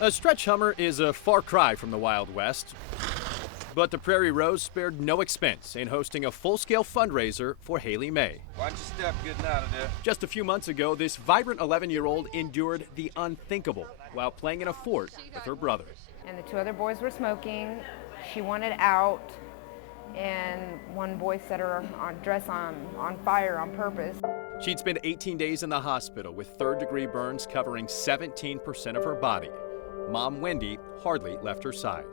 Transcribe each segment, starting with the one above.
A stretch Hummer is a far cry from the Wild West, but the Prairie Rose spared no expense in hosting a full-scale fundraiser for Haley May. Watch your step getting out of there. Just a few months ago, this vibrant 11-year-old endured the unthinkable while playing in a fort with her brother. And the two other boys were smoking. She wanted out, and one boy set her dress on fire on purpose. She'd spent 18 days in the hospital with third-degree burns covering 17% of her body. Mom Wendy hardly left her side.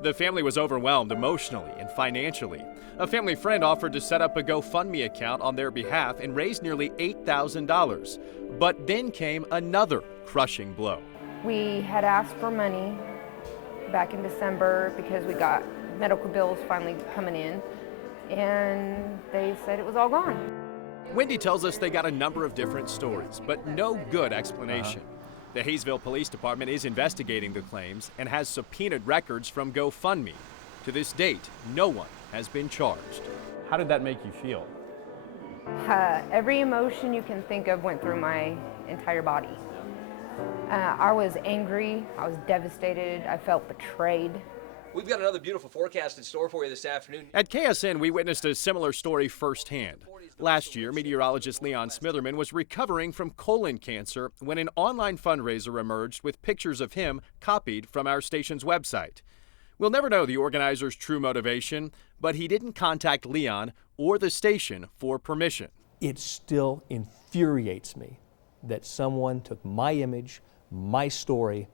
The family was overwhelmed emotionally and financially. A family friend offered to set up a GoFundMe account on their behalf and raise nearly $8,000. But then came another crushing blow. We had asked for money back in December because we got medical bills finally coming in, and they said it was all gone. Wendy tells us they got a number of different stories, but no good explanation. The Hayesville Police Department is investigating the claims and has subpoenaed records from GoFundMe. To this date, no one has been charged. How did that make you feel? Every emotion you can think of went through my entire body. I was angry, I was devastated, I felt betrayed. We've got another beautiful forecast in store for you this afternoon. At KSN, we witnessed a similar story firsthand. Last year, meteorologist Leon Smitherman was recovering from colon cancer when an online fundraiser emerged with pictures of him copied from our station's website. We'll never know the organizer's true motivation, but he didn't contact Leon or the station for permission. It still infuriates me that someone took my image, my story,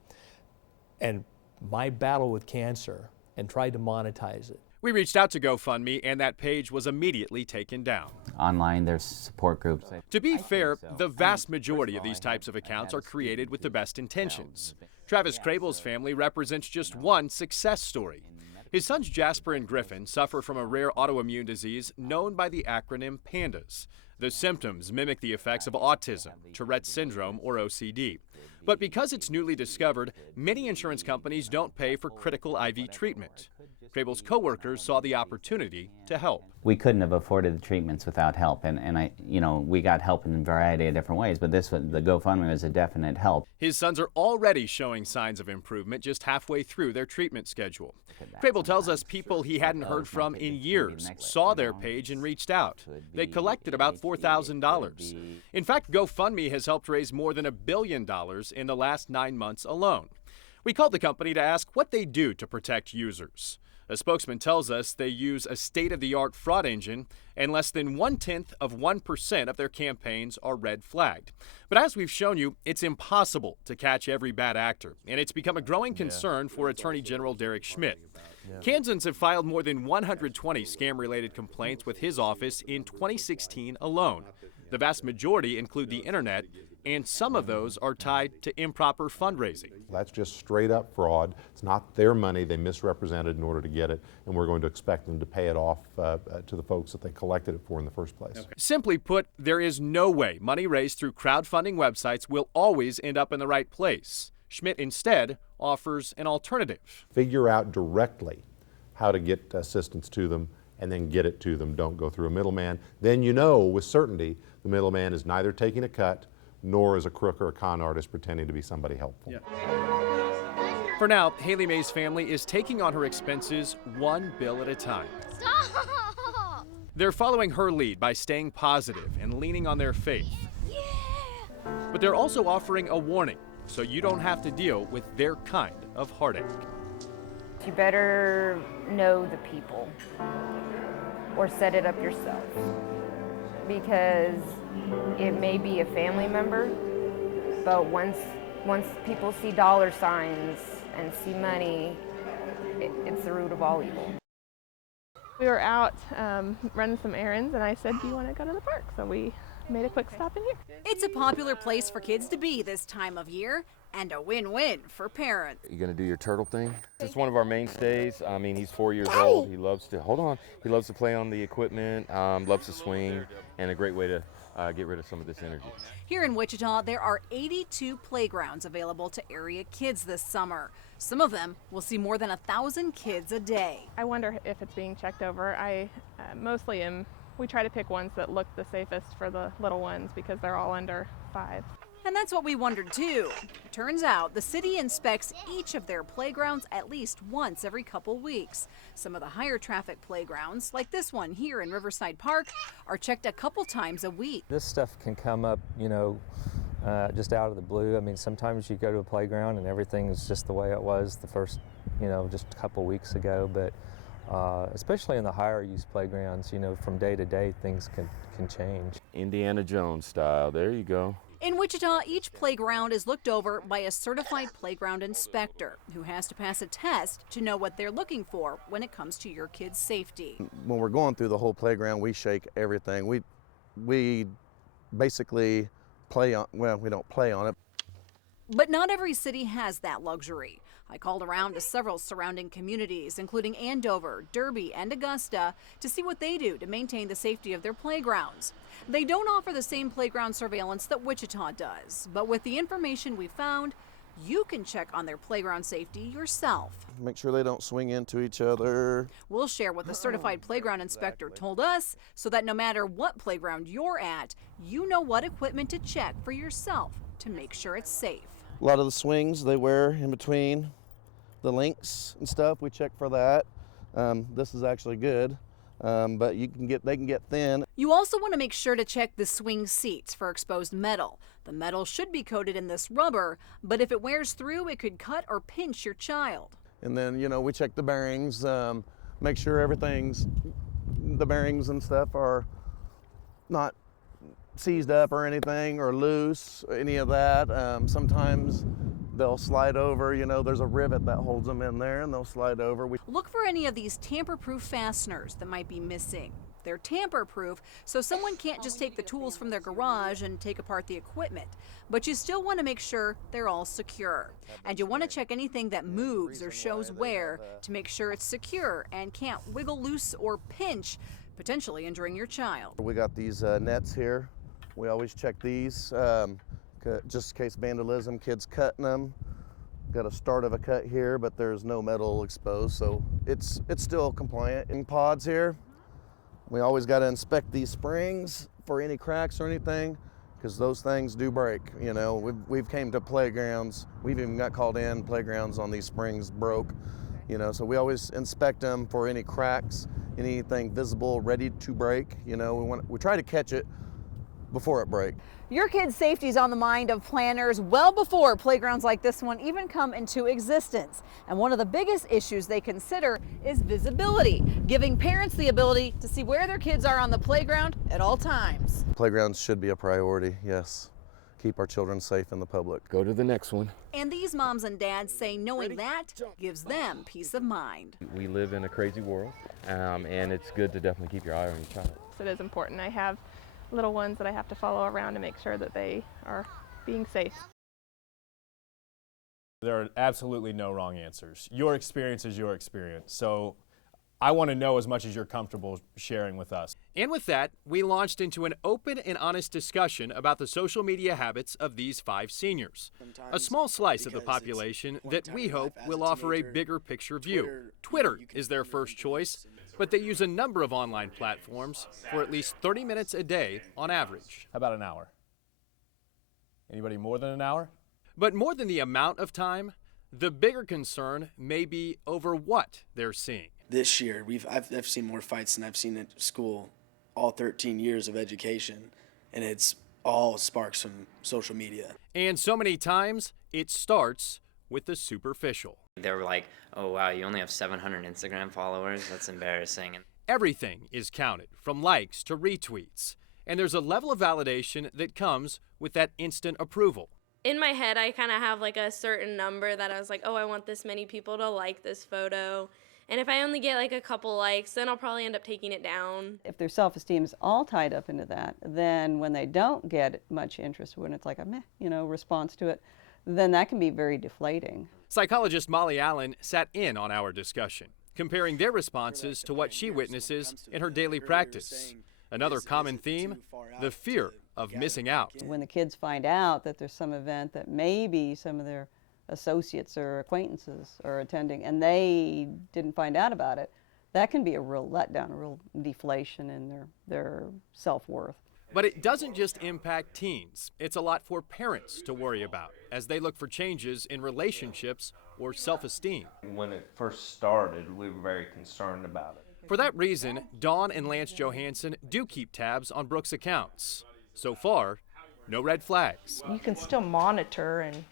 and my battle with cancer and tried to monetize it. We reached out to GoFundMe, and that page was immediately taken down. Online, there's support groups. To be fair, the vast majority of these types of accounts are created with the best intentions. Travis Crable's family represents just one success story. His sons Jasper and Griffin suffer from a rare autoimmune disease known by the acronym PANDAS. The symptoms mimic the effects of autism, Tourette's syndrome, or OCD. But because it's newly discovered, many insurance companies don't pay for critical IV treatment. Crable's coworkers saw the opportunity to help. We couldn't have afforded the treatments without help, and we got help in a variety of different ways, but the GoFundMe was a definite help. His sons are already showing signs of improvement just halfway through their treatment schedule. Crable tells us people he hadn't heard from in years saw their page and reached out. They collected about $4,000. In fact, GoFundMe has helped raise more than $1 billion in the last 9 months alone. We called the company to ask what they do to protect users. A spokesman tells us they use a state-of-the-art fraud engine, and less than 0.1% of their campaigns are red flagged. But as we've shown you, it's impossible to catch every bad actor, and it's become a growing concern for Attorney General Derek Schmidt. Kansans have filed more than 120 scam-related complaints with his office in 2016 alone. The vast majority include the internet, and some of those are tied to improper fundraising. That's just straight up fraud. It's not their money. They misrepresented in order to get it, and we're going to expect them to pay it off to the folks that they collected it for in the first place. Okay. Simply put, there is no way money raised through crowdfunding websites will always end up in the right place. Schmidt instead offers an alternative. Figure out directly how to get assistance to them and then get it to them. Don't go through a middleman. Then you know with certainty the middleman is neither taking a cut nor is a crook or a con artist pretending to be somebody helpful. Yeah. For now, Haley May's family is taking on her expenses one bill at a time. Stop! They're following her lead by staying positive and leaning on their faith. Yeah. But they're also offering a warning, so you don't have to deal with their kind of heartache. You better know the people or set it up yourself, because it may be a family member, but once people see dollar signs and see money, it's the root of all evil. We were out running some errands, and I said, do you want to go to the park? So we made a quick stop in here. It's a popular place for kids to be this time of year, and a win-win for parents. You gonna do your turtle thing? It's one of our mainstays. I mean, he's 4 years old. He loves to, he loves to play on the equipment, loves to swing, and a great way to get rid of some of this energy. Here in Wichita, there are 82 playgrounds available to area kids this summer. Some of them will see more than 1,000 kids a day. I wonder if it's being checked over. I we try to pick ones that look the safest for the little ones because they're all under 5. And that's what we wondered too. Turns out the city inspects each of their playgrounds at least once every couple weeks. Some of the higher traffic playgrounds, like this one here in Riverside Park, are checked a couple times a week. This stuff can come up, just out of the blue. I mean, sometimes you go to a playground and everything's just the way it was the first, just a couple weeks ago. But especially in the higher use playgrounds, from day to day, things can change. Indiana Jones style, there you go. In Wichita, each playground is looked over by a certified playground inspector who has to pass a test to know what they're looking for when it comes to your kid's safety. When we're going through the whole playground, we shake everything. We basically play on, well, we don't play on it. But not every city has that luxury. I called around to several surrounding communities, including Andover, Derby, and Augusta, to see what they do to maintain the safety of their playgrounds. They don't offer the same playground surveillance that Wichita does, but with the information we found, you can check on their playground safety yourself. Make sure they don't swing into each other. We'll share what the certified playground inspector told us so that no matter what playground you're at, you know what equipment to check for yourself to make sure it's safe. A lot of the swings they wear in between the links and stuff, we check for that. This is actually good, but they can get thin. You also want to make sure to check the swing seats for exposed metal. The metal should be coated in this rubber, but if it wears through, it could cut or pinch your child. And then, we check the bearings, make sure the bearings and stuff are not seized up or anything, or loose, any of that. Sometimes they'll slide over, there's a rivet that holds them in there and they'll slide over. Look for any of these tamper-proof fasteners that might be missing. They're tamper-proof, so someone can't just take the tools from their garage and take apart the equipment. But you still want to make sure they're all secure. And you want to check anything that moves or shows wear to make sure it's secure and can't wiggle loose or pinch, potentially injuring your child. We got these nets here. We always check these, just in case vandalism, kids cutting them. Got a start of a cut here, but there's no metal exposed, so it's still compliant. In pods here, we always got to inspect these springs for any cracks or anything, because those things do break. We've came to playgrounds, we've even got called in playgrounds on these springs broke. So we always inspect them for any cracks, anything visible, ready to break. We try to catch it before it breaks. Your kids' safety is on the mind of planners well before playgrounds like this one even come into existence. And one of the biggest issues they consider is visibility, giving parents the ability to see where their kids are on the playground at all times. Playgrounds should be a priority, yes. Keep our children safe in the public. Go to the next one. And these moms and dads say knowing that gives them peace of mind. We live in a crazy world, and it's good to definitely keep your eye on your child. So it is important. I have little ones that I have to follow around to make sure that they are being safe. There are absolutely no wrong answers. Your experience is your experience. So I want to know as much as you're comfortable sharing with us. And with that, we launched into an open and honest discussion about the social media habits of these 5 seniors. A small slice of the population that we hope will offer a bigger picture view. Twitter is their first choice, but they use a number of online platforms for at least 30 minutes a day on average. How about an hour? Anybody more than an hour? But more than the amount of time, the bigger concern may be over what they're seeing. This year, I've seen more fights than I've seen at school, all 13 years of education, and it's all sparks from social media. And so many times, it starts with the superficial. They were like, oh wow, you only have 700 Instagram followers? That's embarrassing. Everything is counted, from likes to retweets. And there's a level of validation that comes with that instant approval. In my head, I kind of have like a certain number that I was like, oh, I want this many people to like this photo. And if I only get like a couple likes, then I'll probably end up taking it down. If their self-esteem is all tied up into that, then when they don't get much interest, when it's like a meh, response to it, then that can be very deflating. Psychologist Molly Allen sat in on our discussion, comparing their responses to what she witnesses in her daily practice. Another common theme, the fear of missing out. When the kids find out that there's some event that maybe some of their associates or acquaintances are attending and they didn't find out about it, that can be a real letdown, a real deflation in their self-worth. But it doesn't just impact teens. It's a lot for parents to worry about as they look for changes in relationships or self-esteem. When it first started, we were very concerned about it. For that reason, Dawn and Lance Johansson do keep tabs on Brooke's accounts. So far, no red flags. You can still monitor and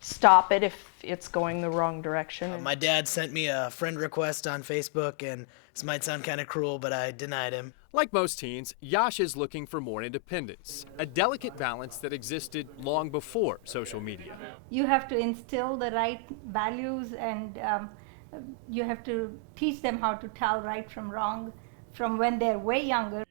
stop it if it's going the wrong direction. My dad sent me a friend request on Facebook, and this might sound kind of cruel, but I denied him. Like most teens, Yash is looking for more independence, a delicate balance that existed long before social media. You have to instill the right values, and you have to teach them how to tell right from wrong from when they're way younger.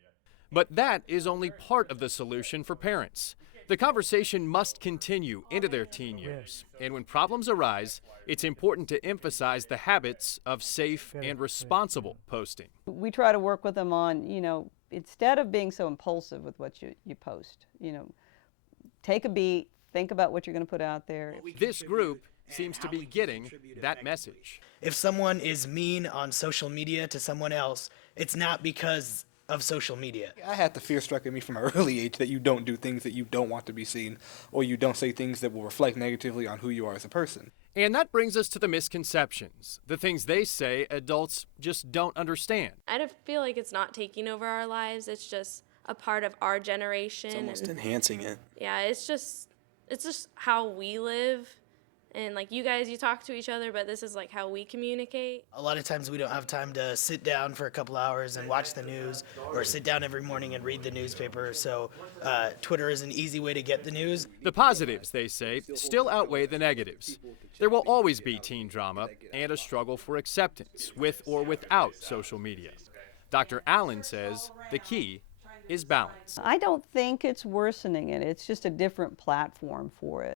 But that is only part of the solution for parents. The conversation must continue into their teen years. And when problems arise, it's important to emphasize the habits of safe and responsible posting. We try to work with them on, instead of being so impulsive with what you post, take a beat, think about what you're going to put out there. This group seems to be getting that message. If someone is mean on social media to someone else, it's not because of social media. I had the fear struck at me from an early age that you don't do things that you don't want to be seen, or you don't say things that will reflect negatively on who you are as a person. And that brings us to the misconceptions, the things they say adults just don't understand. I don't feel like it's not taking over our lives. It's just a part of our generation. It's almost enhancing it. Yeah, it's just how we live. And like you guys, you talk to each other, but this is like how we communicate. A lot of times we don't have time to sit down for a couple hours and watch the news, or sit down every morning and read the newspaper, so Twitter is an easy way to get the news. The positives, they say, still outweigh the negatives. There will always be teen drama and a struggle for acceptance with or without social media. Dr. Allen says the key is balance. I don't think it's worsening it. It's just a different platform for it.